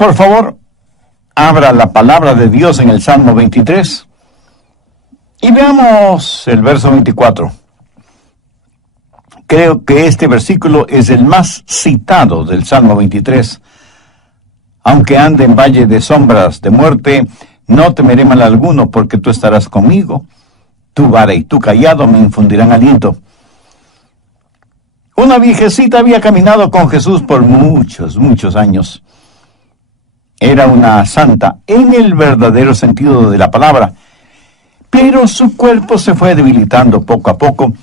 Por favor, abra la palabra de Dios en el Salmo 23 y veamos el verso 24. Creo que este versículo es el más citado del Salmo 23. Aunque ande en valle de sombras de muerte, no temeré mal alguno, porque tú estarás conmigo. Tu vara y tu cayado me infundirán aliento. Una viejecita había caminado con Jesús por muchos años. Era una santa en el verdadero sentido de la palabra, pero su cuerpo se fue debilitando poco a poco,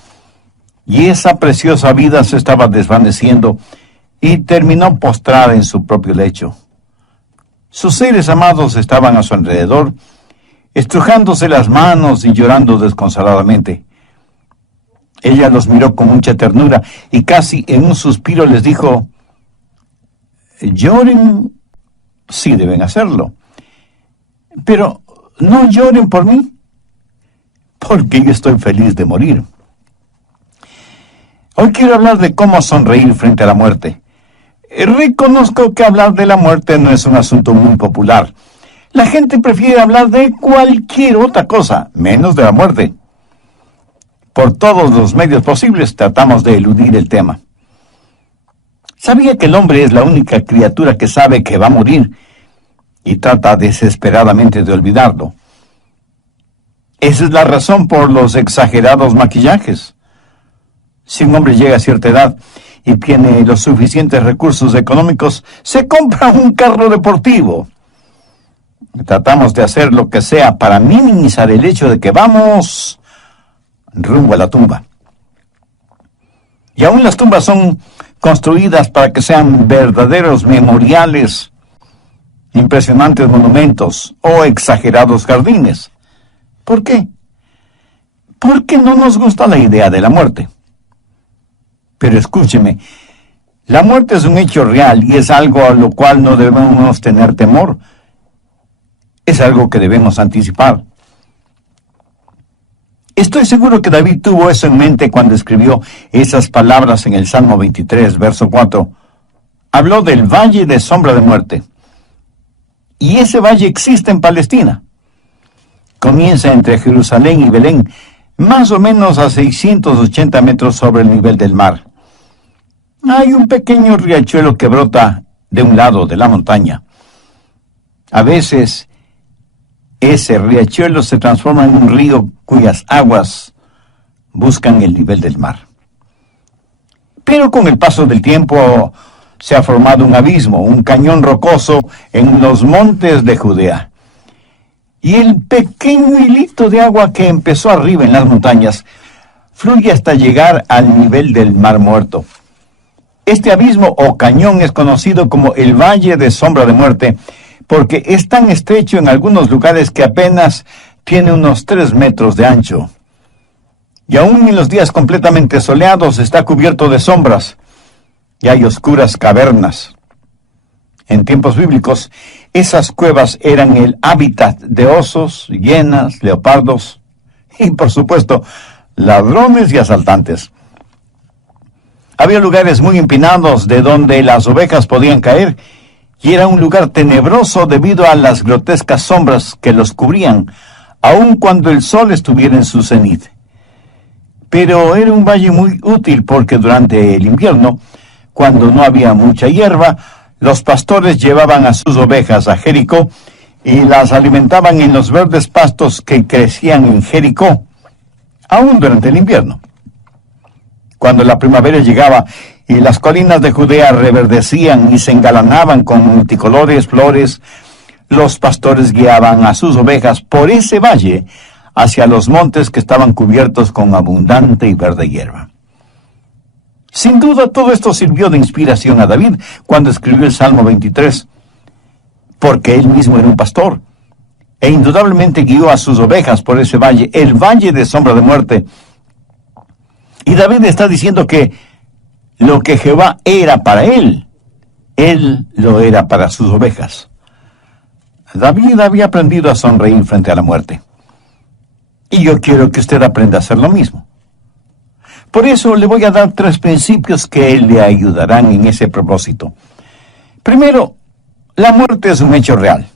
y esa preciosa vida se estaba desvaneciendo y terminó postrada en su propio lecho. Sus seres amados estaban a su alrededor, estrujándose las manos y llorando desconsoladamente. Ella los miró con mucha ternura y casi en un suspiro les dijo: lloren, sí deben hacerlo, pero no lloren por mí, porque yo estoy feliz de morir. Hoy quiero hablar de cómo sonreír frente a la muerte. Reconozco que hablar de la muerte no es un asunto muy popular. La gente prefiere hablar de cualquier otra cosa, menos de la muerte. Por todos los medios posibles tratamos de eludir el tema. ¿Sabía que el hombre es la única criatura que sabe que va a morir y trata desesperadamente de olvidarlo? Esa es la razón por los exagerados maquillajes. Si un hombre llega a cierta edad y tiene los suficientes recursos económicos, se compra un carro deportivo. Tratamos de hacer lo que sea para minimizar el hecho de que vamos rumbo a la tumba. Y aún las tumbas son construidas para que sean verdaderos memoriales, impresionantes monumentos o exagerados jardines. ¿Por qué? Porque no nos gusta la idea de la muerte. Pero escúcheme, la muerte es un hecho real y es algo a lo cual no debemos tener temor. Es algo que debemos anticipar. Estoy seguro que David tuvo eso en mente cuando escribió esas palabras en el Salmo 23, verso 4. Habló del valle de sombra de muerte. Y ese valle existe en Palestina. Comienza entre Jerusalén y Belén, más o menos a 680 metros sobre el nivel del mar. Hay un pequeño riachuelo que brota de un lado de la montaña. A veces, ese riachuelo se transforma en un río cuyas aguas buscan el nivel del mar. Pero con el paso del tiempo se ha formado un abismo, un cañón rocoso en los montes de Judea. Y el pequeño hilito de agua que empezó arriba en las montañas fluye hasta llegar al nivel del Mar Muerto. Este abismo o cañón es conocido como el Valle de Sombra de Muerte, porque es tan estrecho en algunos lugares que apenas tiene unos 3 metros de ancho. Y aún en los días completamente soleados está cubierto de sombras, y hay oscuras cavernas. En tiempos bíblicos, esas cuevas eran el hábitat de osos, hienas, leopardos y, por supuesto, ladrones y asaltantes. Había lugares muy empinados de donde las ovejas podían caer, y era un lugar tenebroso debido a las grotescas sombras que los cubrían, aun cuando el sol estuviera en su cenit. Pero era un valle muy útil porque durante el invierno, cuando no había mucha hierba, los pastores llevaban a sus ovejas a Jericó y las alimentaban en los verdes pastos que crecían en Jericó, aún durante el invierno. Cuando la primavera llegaba y las colinas de Judea reverdecían y se engalanaban con multicolores flores, los pastores guiaban a sus ovejas por ese valle hacia los montes que estaban cubiertos con abundante y verde hierba. Sin duda todo esto sirvió de inspiración a David cuando escribió el Salmo 23, porque él mismo era un pastor, e indudablemente guió a sus ovejas por ese valle, el valle de sombra de muerte. Y David está diciendo que lo que Jehová era para él lo era para sus ovejas. David había aprendido a sonreír frente a la muerte. Y yo quiero que usted aprenda a hacer lo mismo. Por eso le voy a dar 3 principios que le ayudarán en ese propósito. Primero, La muerte es un hecho real.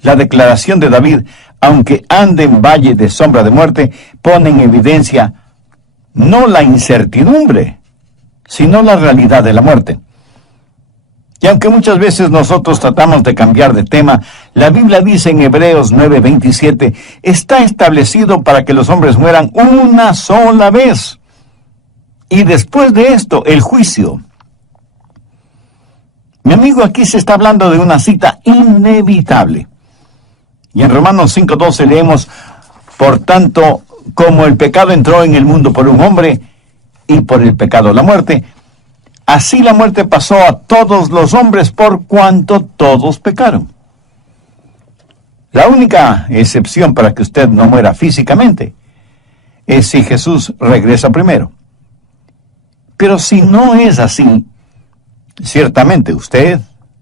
La declaración de David, aunque ande en valle de sombra de muerte, pone en evidencia no la incertidumbre, sino la realidad de la muerte. Y aunque muchas veces nosotros tratamos de cambiar de tema, la Biblia dice en Hebreos 9:27, está establecido para que los hombres mueran una sola vez. Y después de esto, el juicio. Mi amigo, aquí se está hablando de una cita inevitable. Y en Romanos 5:12 leemos, por tanto, como el pecado entró en el mundo por un hombre, y por el pecado la muerte, así la muerte pasó a todos los hombres por cuanto todos pecaron. La única excepción para que usted no muera físicamente es si Jesús regresa primero. Pero si no es así, ciertamente usted,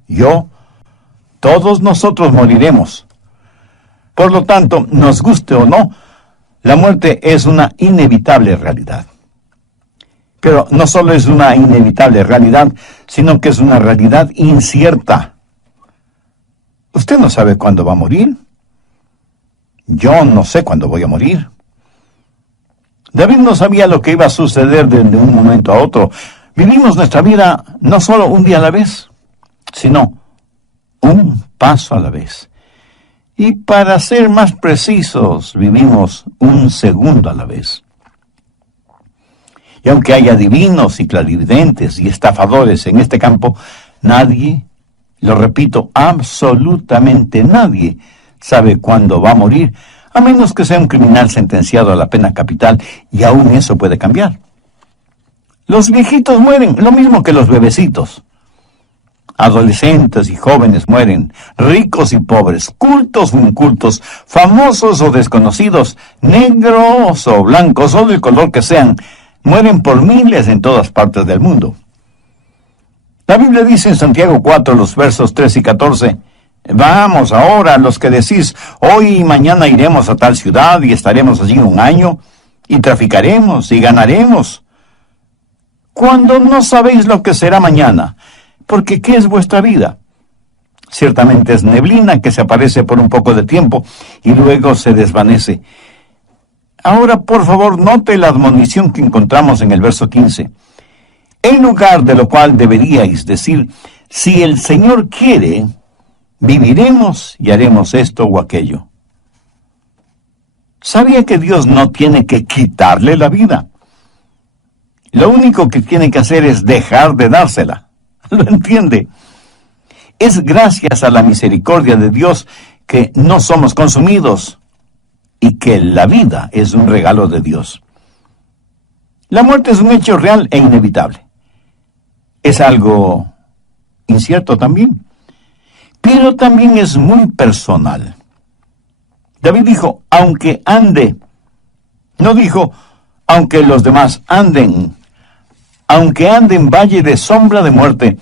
yo, todos nosotros moriremos. Por lo tanto, nos guste o no, la muerte es una inevitable realidad. Pero no solo es una inevitable realidad, sino que es una realidad incierta. Usted no sabe cuándo va a morir. Yo no sé cuándo voy a morir. David no sabía lo que iba a suceder de un momento a otro. Vivimos nuestra vida no solo un día a la vez, sino un paso a la vez. Y para ser más precisos, vivimos un segundo a la vez. Y aunque haya adivinos y clarividentes y estafadores en este campo, nadie, lo repito, absolutamente nadie sabe cuándo va a morir, a menos que sea un criminal sentenciado a la pena capital, y aún eso puede cambiar. Los viejitos mueren, lo mismo que los bebecitos. Adolescentes y jóvenes mueren, ricos y pobres, cultos o incultos, famosos o desconocidos, negros o blancos o del color que sean, mueren por miles en todas partes del mundo. La Biblia dice en Santiago 4, los versos 13 y 14, vamos ahora, los que decís, hoy y mañana iremos a tal ciudad y estaremos allí un año, y traficaremos y ganaremos, cuando no sabéis lo que será mañana, porque ¿qué es vuestra vida? Ciertamente es neblina que se aparece por un poco de tiempo y luego se desvanece. Ahora, por favor, note la admonición que encontramos en el verso 15. En lugar de lo cual deberíais decir, si el Señor quiere, viviremos y haremos esto o aquello. ¿Sabía que Dios no tiene que quitarle la vida? Lo único que tiene que hacer es dejar de dársela. ¿Lo entiende? Es gracias a la misericordia de Dios que no somos consumidos y que la vida es un regalo de Dios. La muerte es un hecho real e inevitable. Es algo incierto también, pero también es muy personal. David dijo, aunque ande, no dijo, aunque los demás anden, aunque ande en valle de sombra de muerte.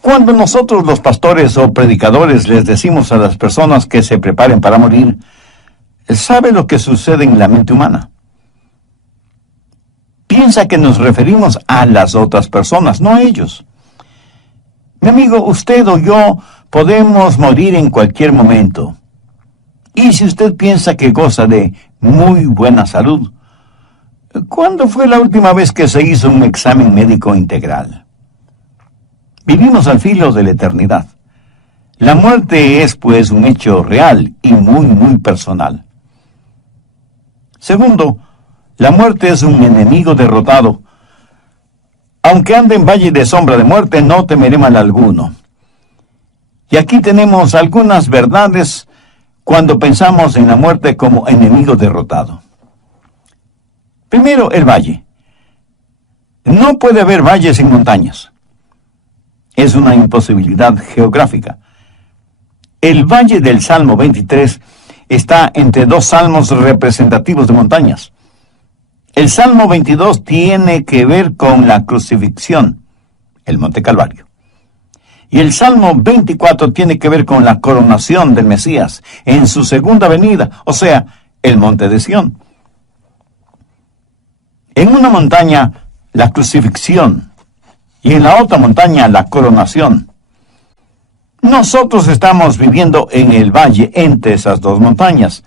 Cuando nosotros los pastores o predicadores les decimos a las personas que se preparen para morir, ¿sabe lo que sucede en la mente humana? Piensa que nos referimos a las otras personas, no a ellos. Mi amigo, usted o yo podemos morir en cualquier momento. Y si usted piensa que goza de muy buena salud, ¿cuándo fue la última vez que se hizo un examen médico integral? Vivimos al filo de la eternidad. La muerte es, pues, un hecho real y muy, muy personal. Segundo, la muerte es un enemigo derrotado. Aunque ande en valle de sombra de muerte, no temeré mal alguno. Y aquí tenemos algunas verdades cuando pensamos en la muerte como enemigo derrotado. Primero, el valle. No puede haber valles sin montañas. Es una imposibilidad geográfica. El valle del Salmo 23 está entre dos salmos representativos de montañas. El Salmo 22 tiene que ver con la crucifixión, el Monte Calvario. Y el Salmo 24 tiene que ver con la coronación del Mesías en su segunda venida, o sea, el Monte de Sión. En una montaña, la crucifixión, y en la otra montaña, la coronación. Nosotros estamos viviendo en el valle entre esas dos montañas.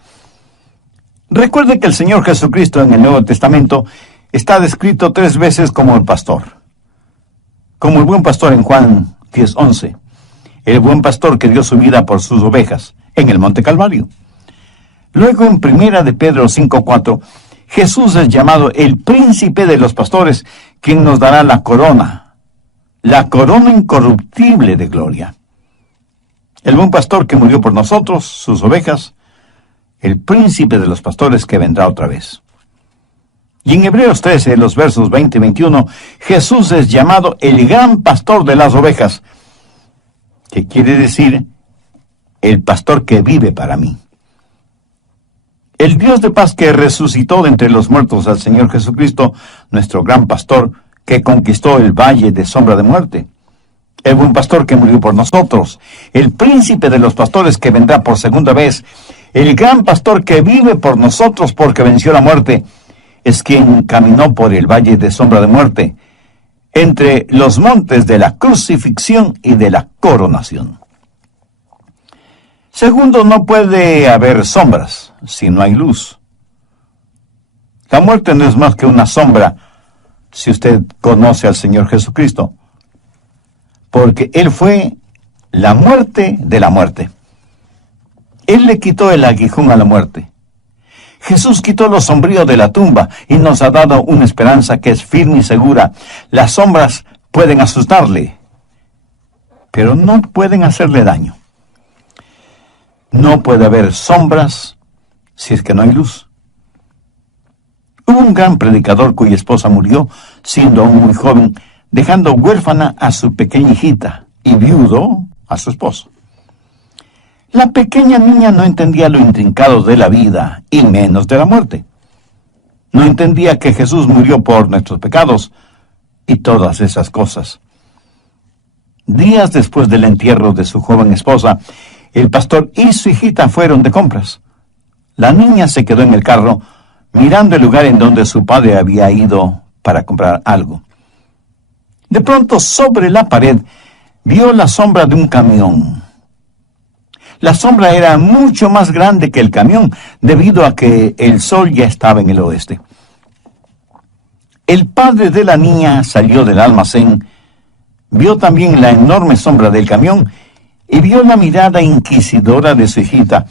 Recuerde que el Señor Jesucristo en el Nuevo Testamento está descrito 3 veces como el pastor. Como el buen pastor en Juan 10:11. El buen pastor que dio su vida por sus ovejas en el Monte Calvario. Luego en 1 de Pedro 5:4, Jesús es llamado el príncipe de los pastores, quien nos dará la corona incorruptible de gloria. El buen pastor que murió por nosotros, sus ovejas, el príncipe de los pastores que vendrá otra vez. Y en Hebreos 13, los versos 20 y 21, Jesús es llamado el gran pastor de las ovejas, que quiere decir el pastor que vive para mí. El Dios de paz que resucitó de entre los muertos al Señor Jesucristo, nuestro gran pastor, que conquistó el valle de sombra de muerte. El buen pastor que murió por nosotros, el príncipe de los pastores que vendrá por segunda vez, el gran pastor que vive por nosotros porque venció la muerte, es quien caminó por el valle de sombra de muerte, entre los montes de la crucifixión y de la coronación. Segundo, no puede haber sombras si no hay luz. La muerte no es más que una sombra si usted conoce al Señor Jesucristo, porque Él fue la muerte de la muerte. Él le quitó el aguijón a la muerte. Jesús quitó lo sombrío de la tumba y nos ha dado una esperanza que es firme y segura. Las sombras pueden asustarle, pero no pueden hacerle daño. No puede haber sombras si es que no hay luz. Hubo un gran predicador cuya esposa murió siendo aún muy joven, dejando huérfana a su pequeña hijita y viudo a su esposo. La pequeña niña no entendía lo intrincado de la vida y menos de la muerte. No entendía que Jesús murió por nuestros pecados y todas esas cosas. Días después del entierro de su joven esposa, el pastor y su hijita fueron de compras. La niña se quedó en el carro mirando el lugar en donde su padre había ido para comprar algo. De pronto, sobre la pared, vio la sombra de un camión. La sombra era mucho más grande que el camión, debido a que el sol ya estaba en el oeste. El padre de la niña salió del almacén, vio también la enorme sombra del camión y vio la mirada inquisidora de su hijita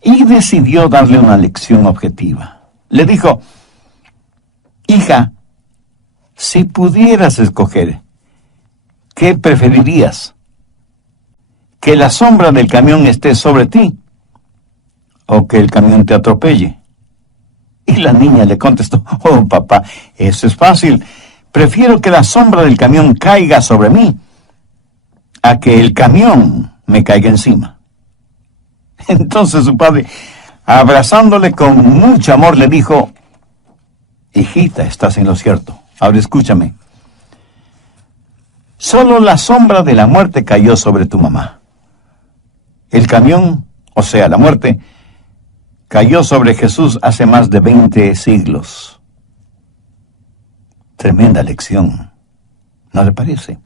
y decidió darle una lección objetiva. Le dijo: hija, si pudieras escoger, ¿qué preferirías? ¿Que la sombra del camión esté sobre ti o que el camión te atropelle? Y la niña le contestó: oh papá, eso es fácil. Prefiero que la sombra del camión caiga sobre mí a que el camión me caiga encima. Entonces su padre, abrazándole con mucho amor, le dijo: hijita, estás en lo cierto. Ahora escúchame. Solo la sombra de la muerte cayó sobre tu mamá. El camión, o sea, la muerte, cayó sobre Jesús hace más de 20 siglos. Tremenda lección, ¿no le parece?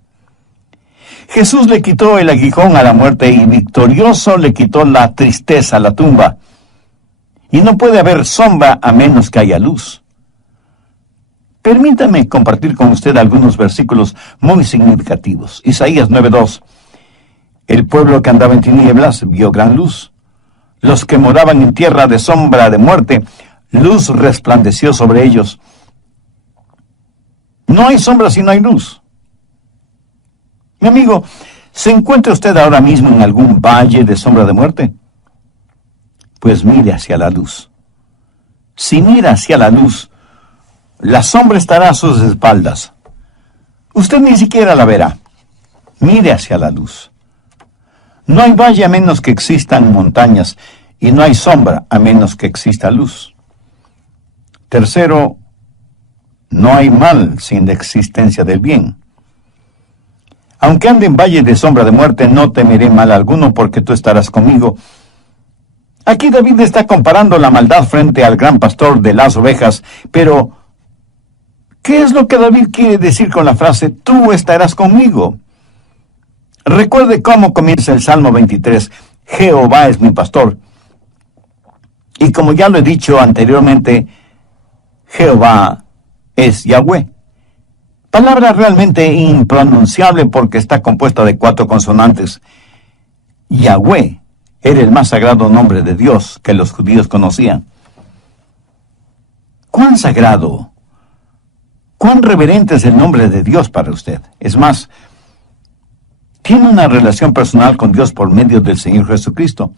Jesús le quitó el aguijón a la muerte y victorioso le quitó la tristeza a la tumba. Y no puede haber sombra a menos que haya luz. Permítame compartir con usted algunos versículos muy significativos. Isaías 9:2. El pueblo que andaba en tinieblas vio gran luz. Los que moraban en tierra de sombra de muerte, luz resplandeció sobre ellos. No hay sombra si no hay luz. Mi amigo, ¿se encuentra usted ahora mismo en algún valle de sombra de muerte? Pues mire hacia la luz. Si mira hacia la luz, la sombra estará a sus espaldas. Usted ni siquiera la verá. Mire hacia la luz. No hay valle a menos que existan montañas, y no hay sombra a menos que exista luz. Tercero, no hay mal sin la existencia del bien. Aunque ande en valle de sombra de muerte, no temeré mal alguno, porque tú estarás conmigo. Aquí David está comparando la maldad frente al gran pastor de las ovejas, pero ¿qué es lo que David quiere decir con la frase, tú estarás conmigo? Recuerde cómo comienza el Salmo 23. Jehová es mi pastor. Y como ya lo he dicho anteriormente, Jehová es Yahweh. Palabra realmente impronunciable porque está compuesta de 4 consonantes. Yahweh era el más sagrado nombre de Dios que los judíos conocían. ¿Cuán sagrado, cuán reverente es el nombre de Dios para usted? Es más, tiene una relación personal con Dios por medio del Señor Jesucristo.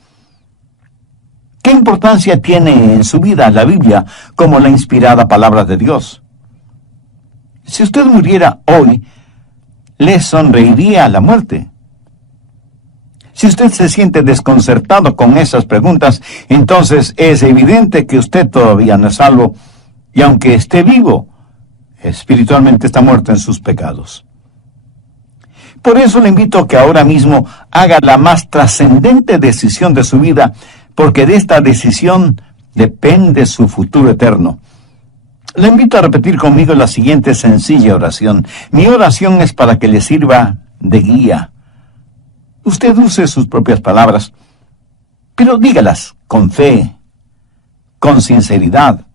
¿Qué importancia tiene en su vida la Biblia como la inspirada palabra de Dios? Si usted muriera hoy, ¿le sonreiría la muerte? Si usted se siente desconcertado con esas preguntas, entonces es evidente que usted todavía no es salvo, y aunque esté vivo, espiritualmente está muerto en sus pecados. Por eso le invito a que ahora mismo haga la más trascendente decisión de su vida, porque de esta decisión depende su futuro eterno. Le invito a repetir conmigo la siguiente sencilla oración. Mi oración es para que le sirva de guía. Usted use sus propias palabras, pero dígalas con fe, con sinceridad,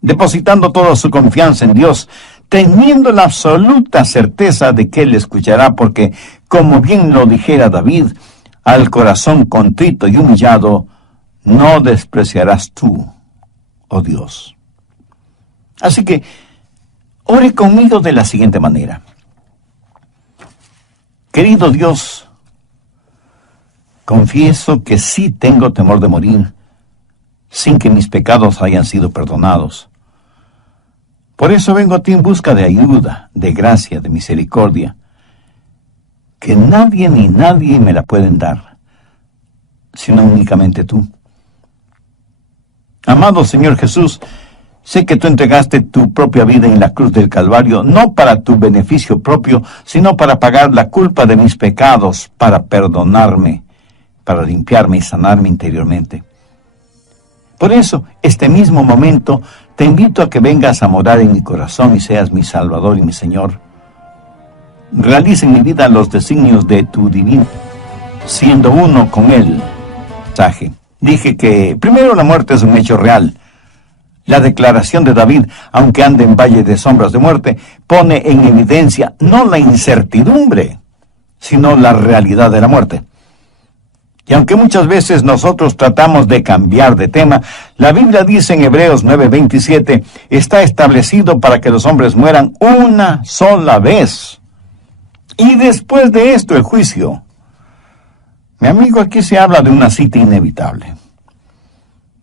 depositando toda su confianza en Dios, teniendo la absoluta certeza de que Él le escuchará, porque, como bien lo dijera David, al corazón contrito y humillado no despreciarás tú, oh Dios. Así que, ore conmigo de la siguiente manera. Querido Dios, confieso que sí tengo temor de morir, sin que mis pecados hayan sido perdonados. Por eso vengo a ti en busca de ayuda, de gracia, de misericordia, que nadie ni nadie me la pueden dar, sino únicamente tú. Amado Señor Jesús, sé que tú entregaste tu propia vida en la cruz del Calvario, no para tu beneficio propio, sino para pagar la culpa de mis pecados, para perdonarme, para limpiarme y sanarme interiormente. Por eso, este mismo momento, te invito a que vengas a morar en mi corazón y seas mi Salvador y mi Señor. Realice en mi vida los designios de tu divino, siendo uno con Él. Dije que primero la muerte es un hecho real. La declaración de David, aunque ande en valle de sombras de muerte, pone en evidencia no la incertidumbre, sino la realidad de la muerte. Y aunque muchas veces nosotros tratamos de cambiar de tema, la Biblia dice en Hebreos 9:27, está establecido para que los hombres mueran una sola vez. Y después de esto el juicio. Mi amigo, aquí se habla de una cita inevitable.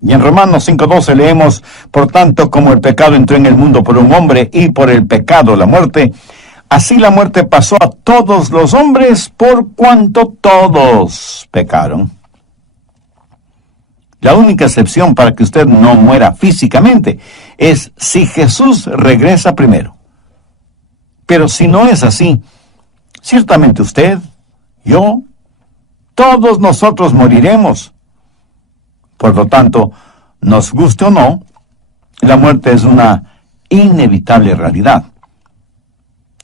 Y en Romanos 5:12 leemos, por tanto, como el pecado entró en el mundo por un hombre y por el pecado la muerte, así la muerte pasó a todos los hombres por cuanto todos pecaron. La única excepción para que usted no muera físicamente es si Jesús regresa primero. Pero si no es así, ciertamente usted, yo, todos nosotros moriremos. Por lo tanto, nos guste o no, la muerte es una inevitable realidad.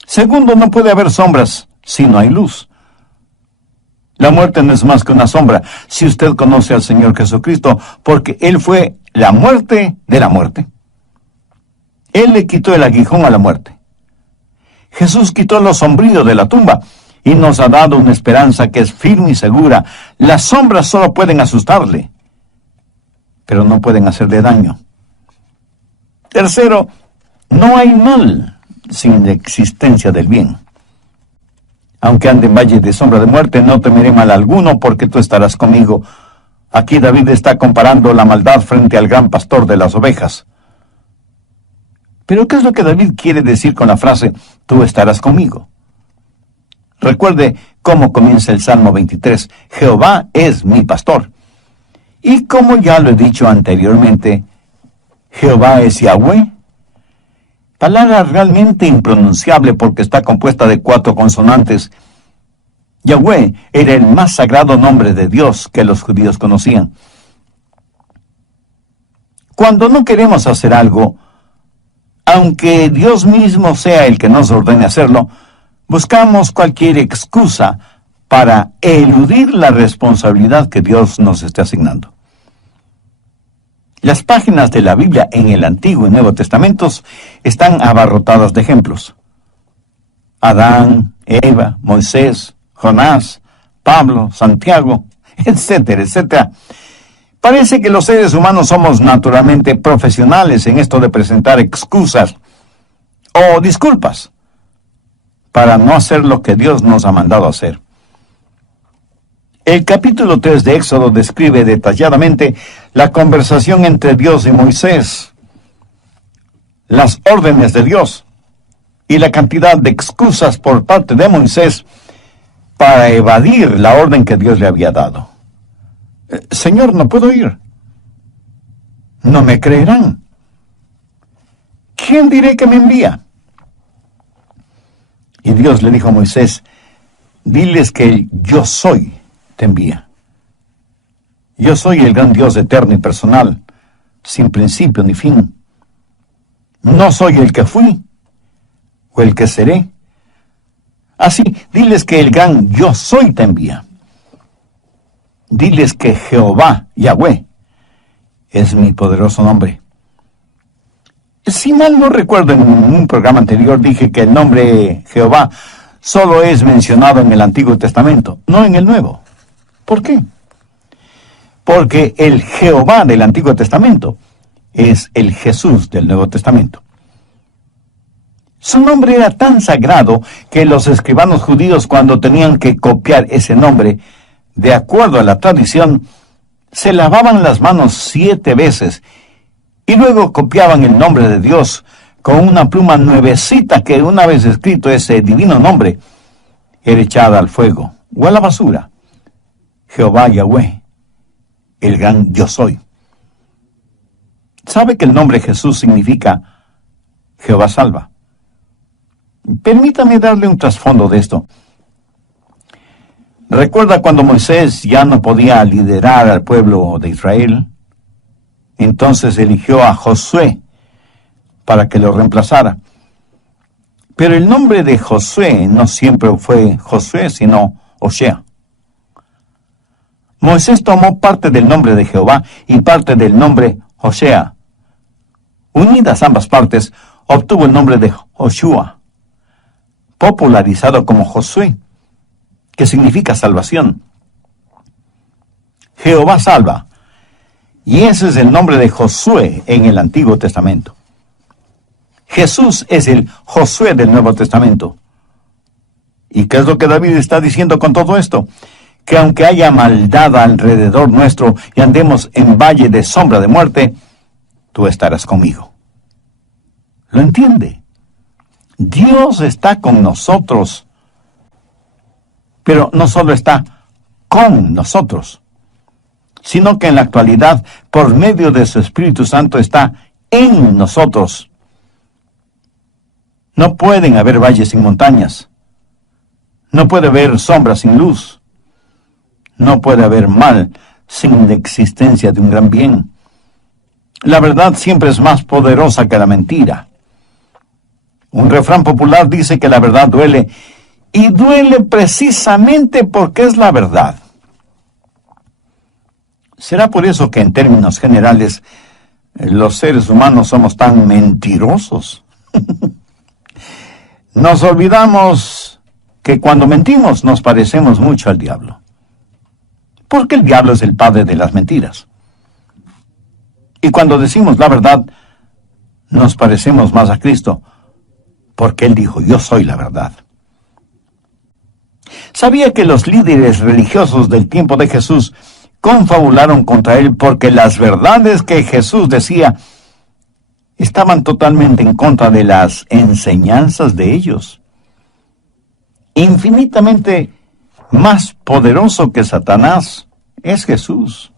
Segundo, no puede haber sombras si no hay luz. La muerte no es más que una sombra si usted conoce al Señor Jesucristo, porque Él fue la muerte de la muerte. Él le quitó el aguijón a la muerte. Jesús quitó lo sombrío de la tumba y nos ha dado una esperanza que es firme y segura. Las sombras solo pueden asustarle, pero no pueden hacerle daño. Tercero, no hay mal sin la existencia del bien. Aunque ande en valle de sombra de muerte, no temeré mal alguno, porque tú estarás conmigo. Aquí David está comparando la maldad frente al gran pastor de las ovejas. Pero ¿qué es lo que David quiere decir con la frase, tú estarás conmigo? Recuerde cómo comienza el Salmo 23, Jehová es mi pastor. Y como ya lo he dicho anteriormente, Jehová es Yahweh. Palabra realmente impronunciable porque está compuesta de 4 consonantes. Yahweh era el más sagrado nombre de Dios que los judíos conocían. Cuando no queremos hacer algo, aunque Dios mismo sea el que nos ordene hacerlo, buscamos cualquier excusa para eludir la responsabilidad que Dios nos está asignando. Las páginas de la Biblia en el Antiguo y Nuevo Testamentos están abarrotadas de ejemplos. Adán, Eva, Moisés, Jonás, Pablo, Santiago, etcétera, etcétera. Parece que los seres humanos somos naturalmente profesionales en esto de presentar excusas o disculpas para no hacer lo que Dios nos ha mandado hacer. El capítulo 3 de Éxodo describe detalladamente la conversación entre Dios y Moisés, las órdenes de Dios y la cantidad de excusas por parte de Moisés para evadir la orden que Dios le había dado. Señor, no puedo ir. No me creerán. ¿Quién diré que me envía? Y Dios le dijo a Moisés, diles que el yo soy te envía. Yo soy el gran Dios eterno y personal, sin principio ni fin. No soy el que fui o el que seré. Así, diles que el gran yo soy te envía. Diles que Jehová, Yahweh, es mi poderoso nombre. Si mal no recuerdo, en un programa anterior dije que el nombre Jehová solo es mencionado en el Antiguo Testamento, no en el Nuevo. ¿Por qué? Porque el Jehová del Antiguo Testamento es el Jesús del Nuevo Testamento. Su nombre era tan sagrado que los escribanos judíos, cuando tenían que copiar ese nombre, de acuerdo a la tradición, se lavaban las manos 7 veces y luego copiaban el nombre de Dios con una pluma nuevecita que, una vez escrito ese divino nombre, era echada al fuego o a la basura. Jehová Yahweh, el gran yo soy. ¿Sabe que el nombre Jesús significa Jehová salva? Permítame darle un trasfondo de esto. ¿Recuerda cuando Moisés ya no podía liderar al pueblo de Israel? Entonces eligió a Josué para que lo reemplazara. Pero el nombre de Josué no siempre fue Josué, sino Osea. Moisés tomó parte del nombre de Jehová y parte del nombre Osea. Unidas ambas partes, obtuvo el nombre de Joshua, popularizado como Josué, que significa salvación. Jehová salva. Y ese es el nombre de Josué en el Antiguo Testamento. Jesús es el Josué del Nuevo Testamento. ¿Y qué es lo que David está diciendo con todo esto? Que aunque haya maldad alrededor nuestro y andemos en valle de sombra de muerte, tú estarás conmigo. ¿Lo entiende? Dios está con nosotros, pero no solo está con nosotros, sino que en la actualidad, por medio de su Espíritu Santo, está en nosotros. No pueden haber valles sin montañas. No puede haber sombra sin luz. No puede haber mal sin la existencia de un gran bien. La verdad siempre es más poderosa que la mentira. Un refrán popular dice que la verdad duele, y duele precisamente porque es la verdad. ¿Será por eso que en términos generales los seres humanos somos tan mentirosos? Nos olvidamos que cuando mentimos nos parecemos mucho al diablo. Porque el diablo es el padre de las mentiras. Y cuando decimos la verdad, nos parecemos más a Cristo, porque Él dijo, yo soy la verdad. ¿Sabía que los líderes religiosos del tiempo de Jesús confabularon contra Él porque las verdades que Jesús decía estaban totalmente en contra de las enseñanzas de ellos? Infinitamente más poderoso que Satanás es Jesús.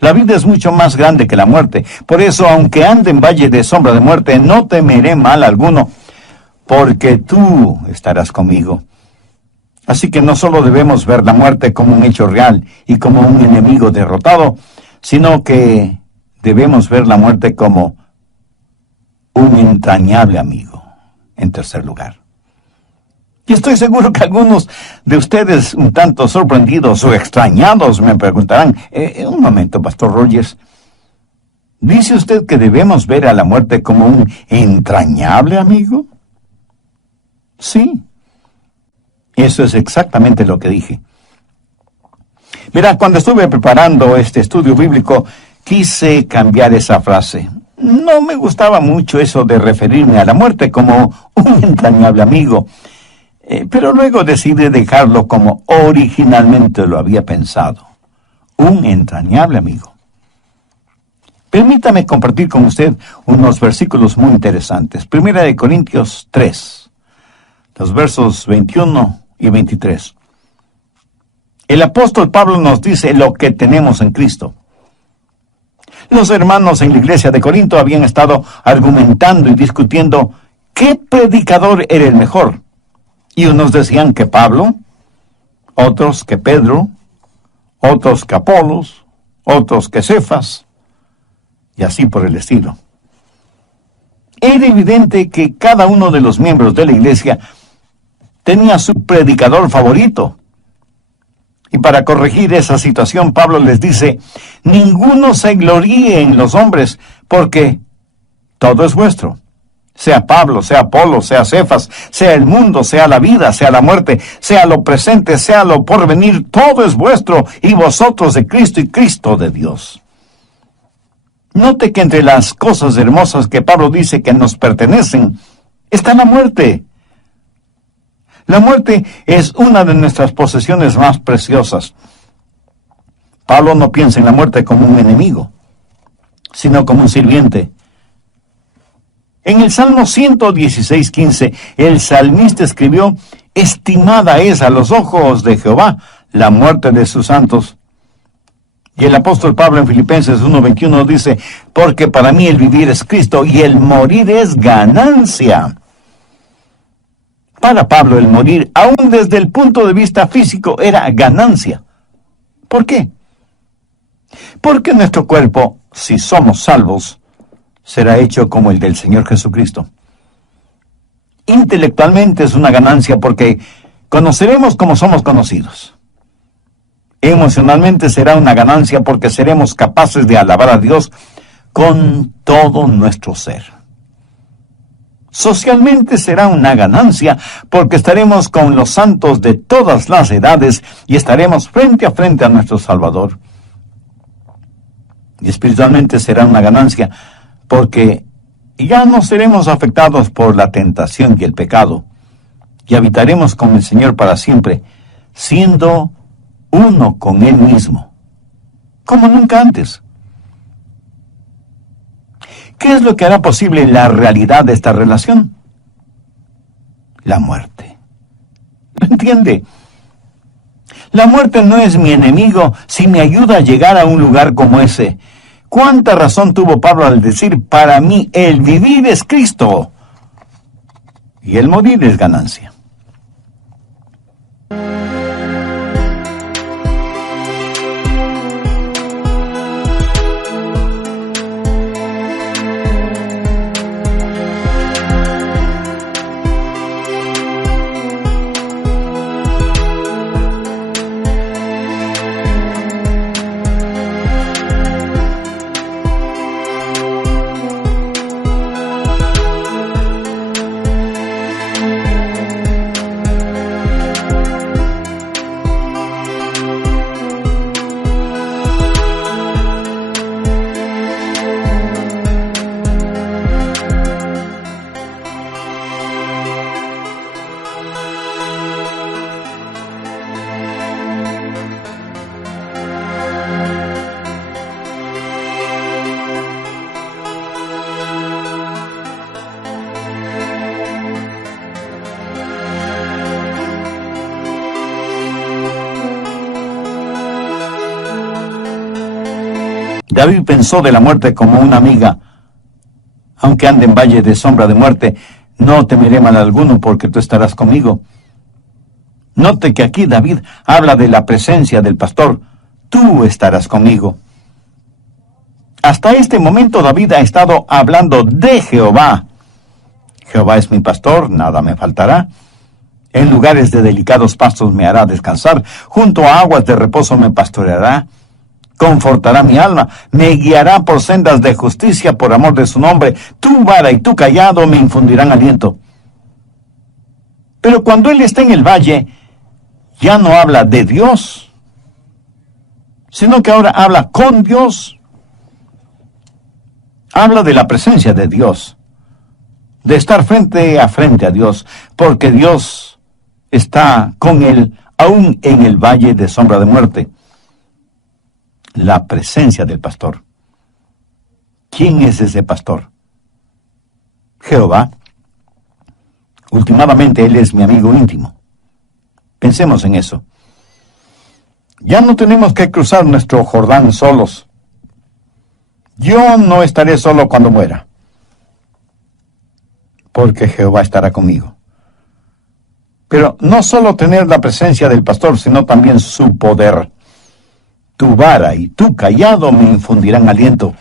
La vida es mucho más grande que la muerte. Por eso, aunque ande en valle de sombra de muerte, no temeré mal alguno, porque tú estarás conmigo. Así que no solo debemos ver la muerte como un hecho real y como un enemigo derrotado, sino que debemos ver la muerte como un entrañable amigo. En tercer lugar, Y estoy seguro que algunos de ustedes, un tanto sorprendidos o extrañados, me preguntarán, un momento, Pastor Rogers, ¿dice usted que debemos ver a la muerte como un entrañable amigo? Sí, eso es exactamente lo que dije. Mira, cuando estuve preparando este estudio bíblico, quise cambiar esa frase. No me gustaba mucho eso de referirme a la muerte como un entrañable amigo. Pero luego decidí dejarlo como originalmente lo había pensado. Un entrañable amigo. Permítame compartir con usted unos versículos muy interesantes. Primera de Corintios 3, los versos 21 y 23. El apóstol Pablo nos dice lo que tenemos en Cristo. Los hermanos en la iglesia de Corinto habían estado argumentando y discutiendo qué predicador era el mejor. Y unos decían que Pablo, otros que Pedro, otros que Apolos, otros que Cefas, y así por el estilo. Era evidente que cada uno de los miembros de la iglesia tenía su predicador favorito. Y para corregir esa situación, Pablo les dice, ninguno se gloríe en los hombres, porque todo es vuestro. Sea Pablo, sea Apolo, sea Cefas, sea el mundo, sea la vida, sea la muerte, sea lo presente, sea lo porvenir, todo es vuestro, y vosotros de Cristo y Cristo de Dios. Note que entre las cosas hermosas que Pablo dice que nos pertenecen, está la muerte. La muerte es una de nuestras posesiones más preciosas. Pablo no piensa en la muerte como un enemigo, sino como un sirviente. En el Salmo 116:15, el salmista escribió, estimada es a los ojos de Jehová la muerte de sus santos. Y el apóstol Pablo en Filipenses 1:21 dice, porque para mí el vivir es Cristo y el morir es ganancia. Para Pablo el morir, aún desde el punto de vista físico, era ganancia. ¿Por qué? Porque nuestro cuerpo, si somos salvos, será hecho como el del Señor Jesucristo. Intelectualmente es una ganancia porque conoceremos como somos conocidos. Emocionalmente será una ganancia porque seremos capaces de alabar a Dios con todo nuestro ser. Socialmente será una ganancia porque estaremos con los santos de todas las edades y estaremos frente a frente a nuestro Salvador. Y espiritualmente será una ganancia porque ya no seremos afectados por la tentación y el pecado, y habitaremos con el Señor para siempre, siendo uno con Él mismo, como nunca antes. ¿Qué es lo que hará posible la realidad de esta relación? La muerte. ¿Lo entiende? La muerte no es mi enemigo si me ayuda a llegar a un lugar como ese. ¿Cuánta razón tuvo Pablo al decir, para mí el vivir es Cristo y el morir es ganancia? David pensó de la muerte como una amiga. Aunque ande en valle de sombra de muerte, no temeré mal alguno, porque tú estarás conmigo. Note que aquí David habla de la presencia del pastor. Tú estarás conmigo. Hasta este momento David ha estado hablando de Jehová. Jehová es mi pastor, nada me faltará. En lugares de delicados pastos me hará descansar, junto a aguas de reposo me pastoreará. Confortará mi alma, me guiará por sendas de justicia por amor de su nombre. Tu vara y tu cayado me infundirán aliento. Pero cuando él está en el valle, ya no habla de Dios, sino que ahora habla con Dios. Habla de la presencia de Dios, de estar frente a Dios, porque Dios está con él aún en el valle de sombra de muerte. La presencia del pastor. ¿Quién es ese pastor? Jehová. Últimamente él es mi amigo íntimo. Pensemos en eso. Ya no tenemos que cruzar nuestro Jordán solos. Yo no estaré solo cuando muera, porque Jehová estará conmigo. Pero no solo tener la presencia del pastor, sino también su poder. Tu vara y tu cayado me infundirán aliento.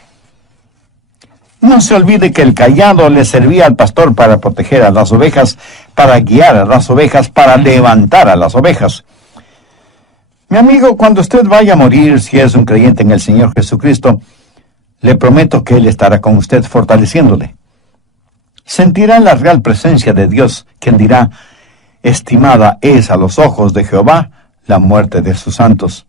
No se olvide que el cayado le servía al pastor para proteger a las ovejas, para guiar a las ovejas, para levantar a las ovejas. Mi amigo, cuando usted vaya a morir, si es un creyente en el Señor Jesucristo, le prometo que Él estará con usted fortaleciéndole. Sentirá la real presencia de Dios, quien dirá, estimada es a los ojos de Jehová la muerte de sus santos.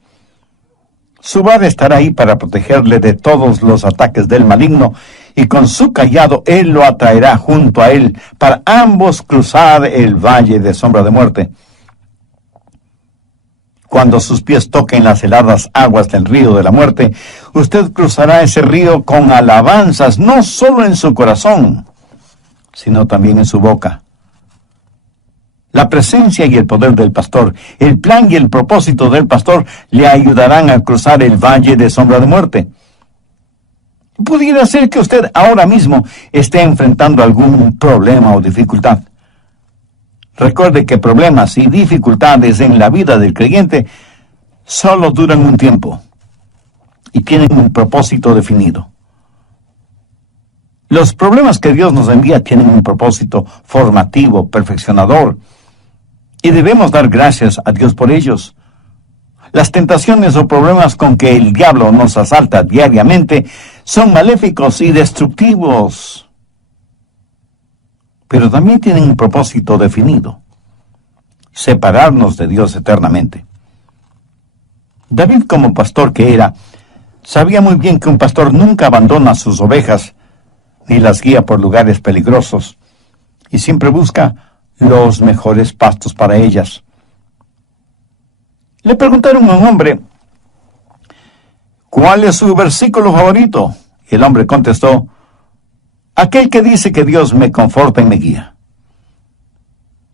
Su vara estará ahí para protegerle de todos los ataques del maligno, y con su cayado él lo atraerá junto a él, para ambos cruzar el valle de sombra de muerte. Cuando sus pies toquen las heladas aguas del río de la muerte, usted cruzará ese río con alabanzas, no solo en su corazón, sino también en su boca. La presencia y el poder del pastor, el plan y el propósito del pastor le ayudarán a cruzar el valle de sombra de muerte. Pudiera ser que usted ahora mismo esté enfrentando algún problema o dificultad. Recuerde que problemas y dificultades en la vida del creyente solo duran un tiempo y tienen un propósito definido. Los problemas que Dios nos envía tienen un propósito formativo, perfeccionador, y debemos dar gracias a Dios por ellos. Las tentaciones o problemas con que el diablo nos asalta diariamente son maléficos y destructivos, pero también tienen un propósito definido: separarnos de Dios eternamente. David, como pastor que era, sabía muy bien que un pastor nunca abandona sus ovejas ni las guía por lugares peligrosos, y siempre busca los mejores pastos para ellas. Le preguntaron a un hombre, ¿cuál es su versículo favorito? Y el hombre contestó, aquel que dice que Dios me conforta y me guía.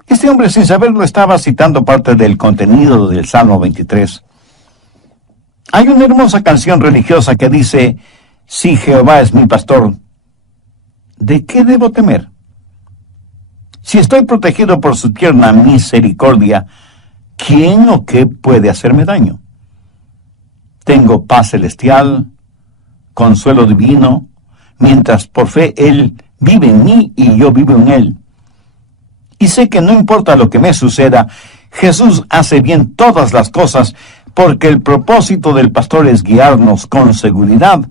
Este hombre, sin saberlo, estaba citando parte del contenido del Salmo 23. Hay una hermosa canción religiosa que dice, si Jehová es mi pastor, ¿de qué debo temer? Si estoy protegido por su tierna misericordia, ¿quién o qué puede hacerme daño? Tengo paz celestial, consuelo divino, mientras por fe Él vive en mí y yo vivo en Él. Y sé que no importa lo que me suceda, Jesús hace bien todas las cosas, porque el propósito del pastor es guiarnos con seguridad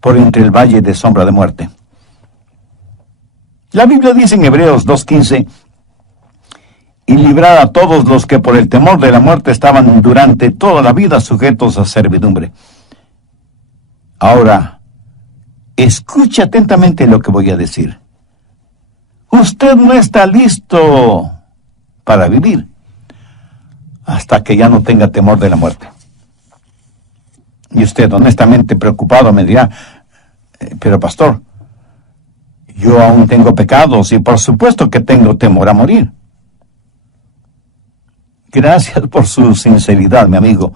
por entre el valle de sombra de muerte. La Biblia dice en Hebreos 2:15, y librar a todos los que por el temor de la muerte estaban durante toda la vida sujetos a servidumbre. Ahora, escuche atentamente lo que voy a decir. Usted no está listo para vivir hasta que ya no tenga temor de la muerte. Y usted, honestamente preocupado, me dirá, pero pastor, yo aún tengo pecados y por supuesto que tengo temor a morir. Gracias por su sinceridad, mi amigo.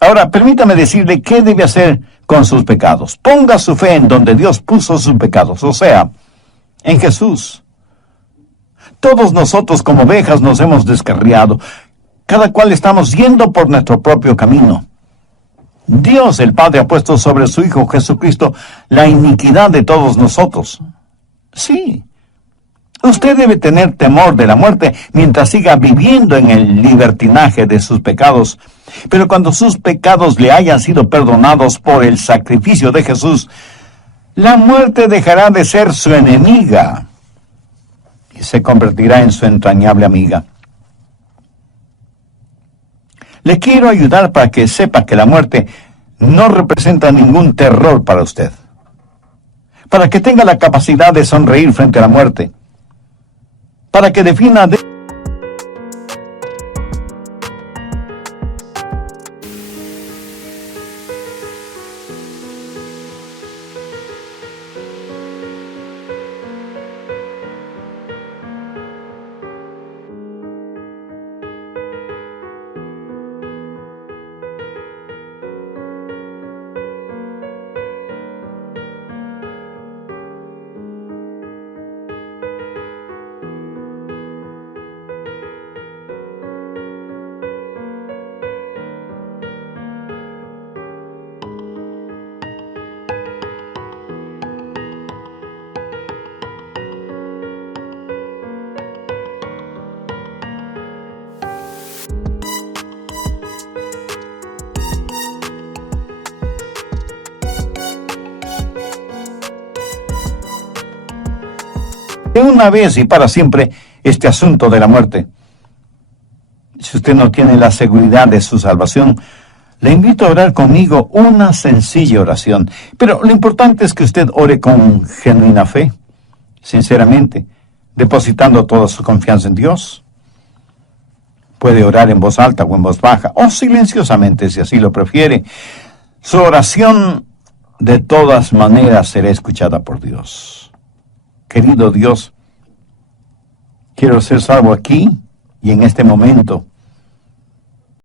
Ahora, permítame decirle qué debe hacer con sus pecados. Ponga su fe en donde Dios puso sus pecados, o sea, en Jesús. Todos nosotros como ovejas nos hemos descarriado. Cada cual estamos yendo por nuestro propio camino. Dios, el Padre, ha puesto sobre su Hijo Jesucristo la iniquidad de todos nosotros. Sí. Usted debe tener temor de la muerte mientras siga viviendo en el libertinaje de sus pecados. Pero cuando sus pecados le hayan sido perdonados por el sacrificio de Jesús, la muerte dejará de ser su enemiga y se convertirá en su entrañable amiga. Le quiero ayudar para que sepa que la muerte no representa ningún terror para usted. Para que tenga la capacidad de sonreír frente a la muerte. Para que defina de una vez y para siempre este asunto de la muerte. Si usted no tiene la seguridad de su salvación, le invito a orar conmigo una sencilla oración. Pero lo importante es que usted ore con genuina fe, sinceramente, depositando toda su confianza en Dios. Puede orar en voz alta o en voz baja, o silenciosamente si así lo prefiere. Su oración de todas maneras será escuchada por Dios. Querido Dios, quiero ser salvo aquí y en este momento.